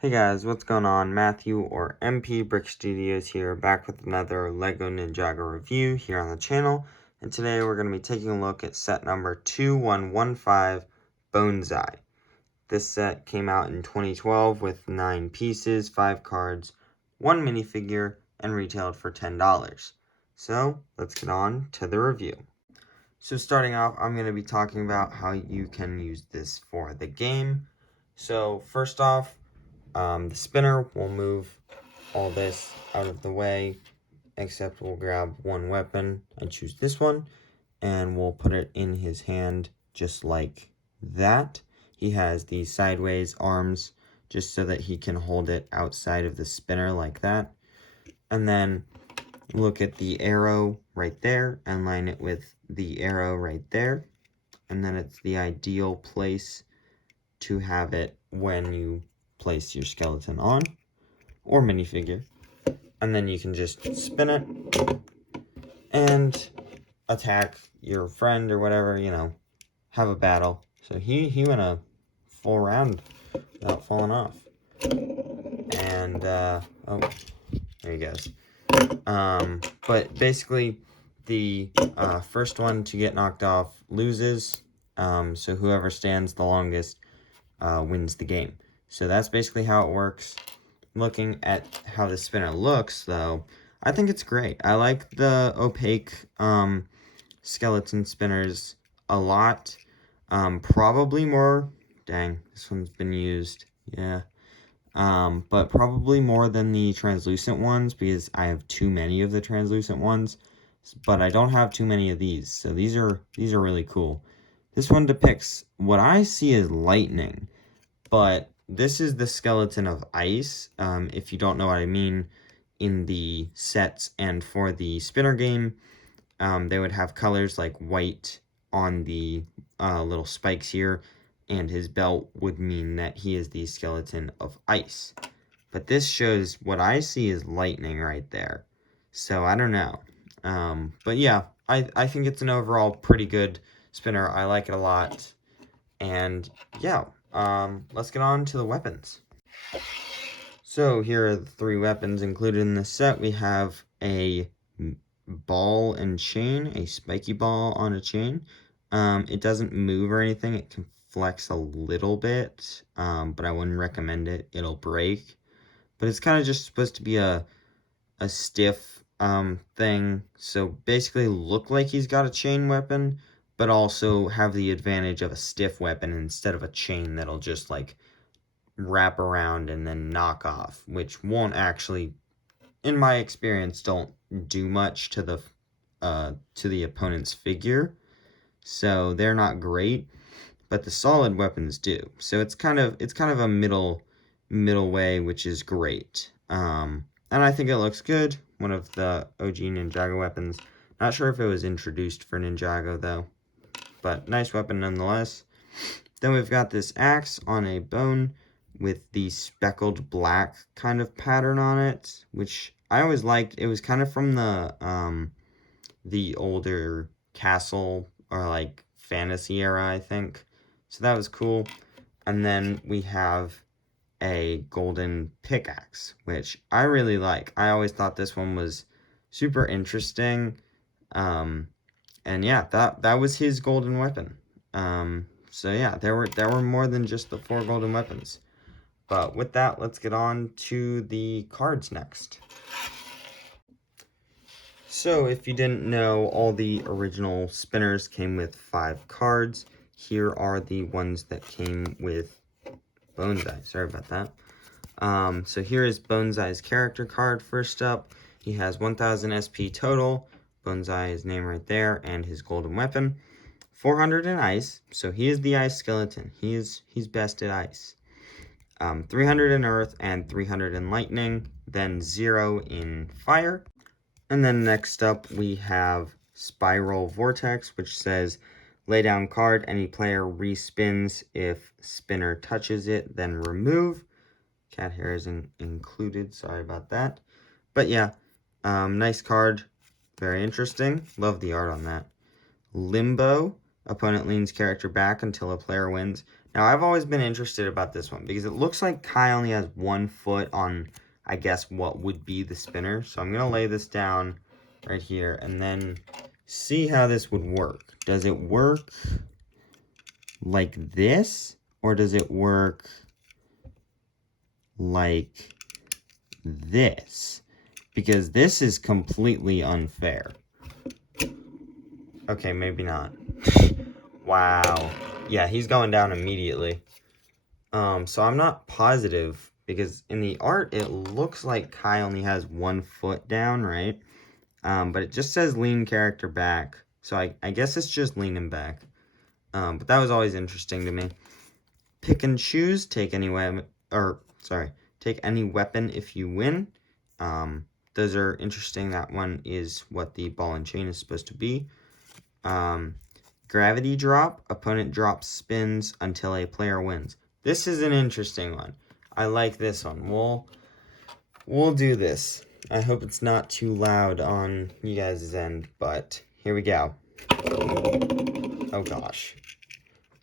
Hey guys, what's going on? Matthew or MP Brick Studios here, back with another LEGO Ninjago review here on the channel. And today we're going to be taking a look at set number 2115, Bonezai. This set came out in 2012 with 9 pieces, 5 cards, 1 minifigure, and retailed for $10. So let's get on to the review. So starting off, I'm going to be talking about how you can use this for the game. So first off, the spinner will move all this out of the way, except we'll grab one weapon and choose this one, and we'll put it in his hand just like that. He has these sideways arms just so that he can hold it outside of the spinner like that. And then look at the arrow right there and line it with the arrow right there. And then it's the ideal place to have it when you place your skeleton on or minifigure, and then you can just spin it and attack your friend or whatever, have a battle. So he went a full round without falling off, and oh, there he goes. But basically the first one to get knocked off loses, so whoever stands the longest wins the game. So that's basically how it works. Looking at how the spinner looks, though, I think it's great. I like the opaque skeleton spinners a lot. Probably more... Dang, this one's been used. Yeah. But probably more than the translucent ones, because I have too many of the translucent ones. But I don't have too many of these, so these are really cool. This one depicts what I see as lightning, but this is the skeleton of ice, if you don't know what I mean, in the sets. And for the spinner game, they would have colors like white on the little spikes here, and his belt would mean that he is the skeleton of ice. But this shows what I see as lightning right there. So I don't know. But yeah, I think it's an overall pretty good spinner. I like it a lot. And yeah. Let's get on to the weapons. So here are the 3 weapons included in this set. We have a ball and chain, a spiky ball on a chain. It doesn't move or anything. It can flex a little bit, but I wouldn't recommend it. It'll break. But it's kind of just supposed to be a stiff thing. So basically look like he's got a chain weapon, but also have the advantage of a stiff weapon instead of a chain that'll just like wrap around and then knock off, which won't actually, in my experience, don't do much to the opponent's figure. So they're not great, but the solid weapons do. So it's kind of a middle way, which is great. And I think it looks good. One of the OG Ninjago weapons. Not sure if it was introduced for Ninjago though, but nice weapon nonetheless. Then we've got this axe on a bone with the speckled black kind of pattern on it, which I always liked. It was kind of from the older castle or like fantasy era, I think. So that was cool. And then we have a golden pickaxe, which I really like. I always thought this one was super interesting. And yeah, that was his golden weapon. So yeah, there were more than just the 4 golden weapons. But with that, let's get on to the cards next. So if you didn't know, all the original spinners came with 5 cards. Here are the ones that came with Bonezai. Sorry about that. So here is Bonezai's character card first up. He has 1000 SP total. Bonezai, his name right there, and his golden weapon. 400 in ice, so he is the ice skeleton. He's best at ice. 300 in earth and 300 in lightning, then 0 in fire. And then next up we have Spiral Vortex, which says lay down card, any player respins. If spinner touches it, then remove. Cat hair isn't included, sorry about that. But yeah, nice card, very interesting. Love the art on that. Limbo, opponent leans character back until a player wins. Now, I've always been interested about this one because it looks like Kai only has 1 foot on, I guess, what would be the spinner. So I'm going to lay this down right here and then see how this would work. Does it work like this, or does it work like this? Because this is completely unfair. Okay, maybe not. Wow. Yeah, he's going down immediately. So I'm not positive, because in the art, it looks like Kai only has 1 foot down, right? But it just says lean character back. So I guess it's just leaning back. But that was always interesting to me. Pick and choose, take any weapon if you win. Those are interesting. That one is what the ball and chain is supposed to be. Gravity drop, opponent drops spins until a player wins. This is an interesting one. I like this one. We'll do this. I hope it's not too loud on you guys' end, but here we go. Oh gosh.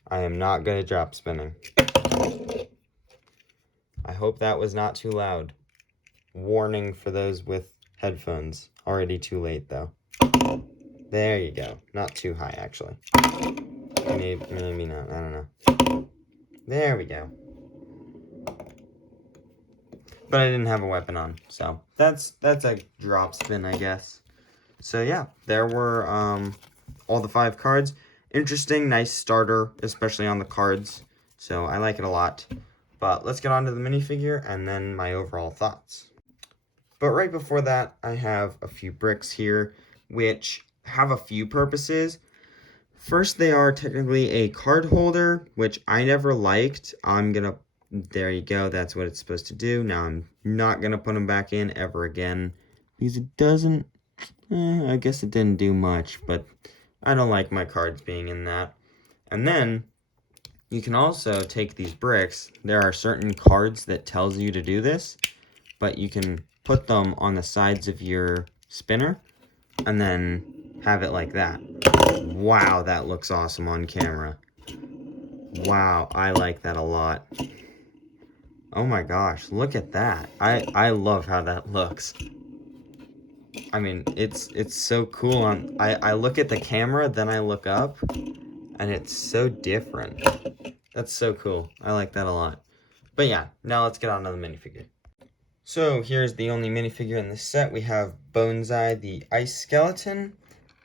I am not good at drop spinning. I hope that was not too loud. Warning for those with headphones. Already too late, though. There you go. Not too high, actually. Maybe not. I don't know. There we go. But I didn't have a weapon on, so that's a drop spin, I guess. So yeah, there were all the 5 cards. Interesting, nice starter, especially on the cards. So I like it a lot. But let's get on to the minifigure and then my overall thoughts. But right before that, I have a few bricks here, which have a few purposes. First, they are technically a card holder, which I never liked. There you go, that's what it's supposed to do. Now I'm not gonna put them back in ever again, because it doesn't, I guess it didn't do much, but I don't like my cards being in that. And then, you can also take these bricks. There are certain cards that tells you to do this, but you can put them on the sides of your spinner, and then have it like that. Wow, that looks awesome on camera. Wow, I like that a lot. Oh my gosh, look at that. I love how that looks. I mean, it's so cool. I look at the camera, then I look up, and it's so different. That's so cool. I like that a lot. But yeah, now let's get on to the minifigure. So here's the only minifigure in this set. We have Bonezai, the ice skeleton.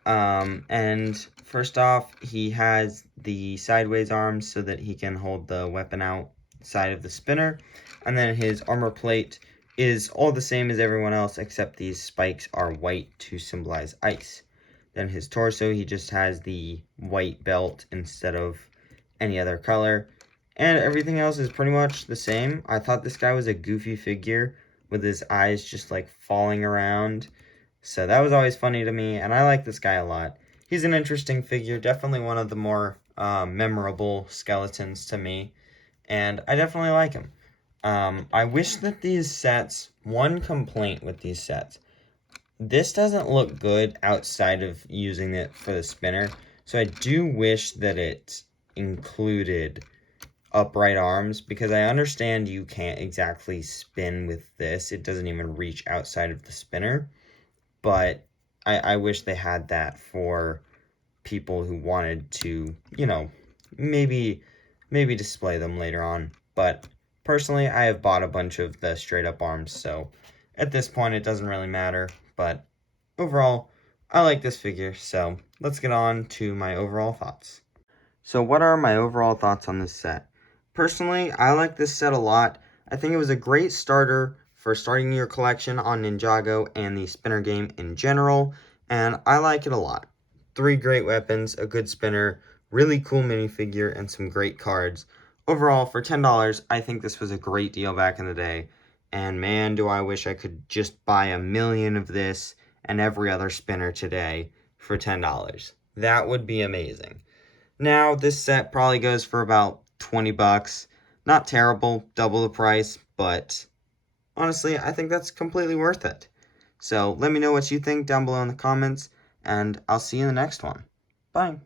And first off, he has the sideways arms so that he can hold the weapon outside of the spinner. And then his armor plate is all the same as everyone else, except these spikes are white to symbolize ice. Then his torso, he just has the white belt instead of any other color. And everything else is pretty much the same. I thought this guy was a goofy figure with his eyes just like falling around. So that was always funny to me, and I like this guy a lot. He's an interesting figure, definitely one of the more memorable skeletons to me, and I definitely like him. I wish that these sets, one complaint with these sets, this doesn't look good outside of using it for the spinner, so I do wish that it included upright arms, because I understand you can't exactly spin with this. It doesn't even reach outside of the spinner. But I wish they had that for people who wanted to, you know, maybe display them later on. But personally, I have bought a bunch of the straight up arms, so at this point it doesn't really matter. But overall, I like this figure, so let's get on to my overall thoughts. So what are my overall thoughts on this set? Personally, I like this set a lot. I think it was a great starter for starting your collection on Ninjago and the spinner game in general, and I like it a lot. 3 great weapons, a good spinner, really cool minifigure, and some great cards. Overall, for $10, I think this was a great deal back in the day, and man, do I wish I could just buy a million of this and every other spinner today for $10. That would be amazing. Now, this set probably goes for about 20 bucks. Not terrible, double the price, but honestly, I think that's completely worth it. So let me know what you think down below in the comments, and I'll see you in the next one. Bye.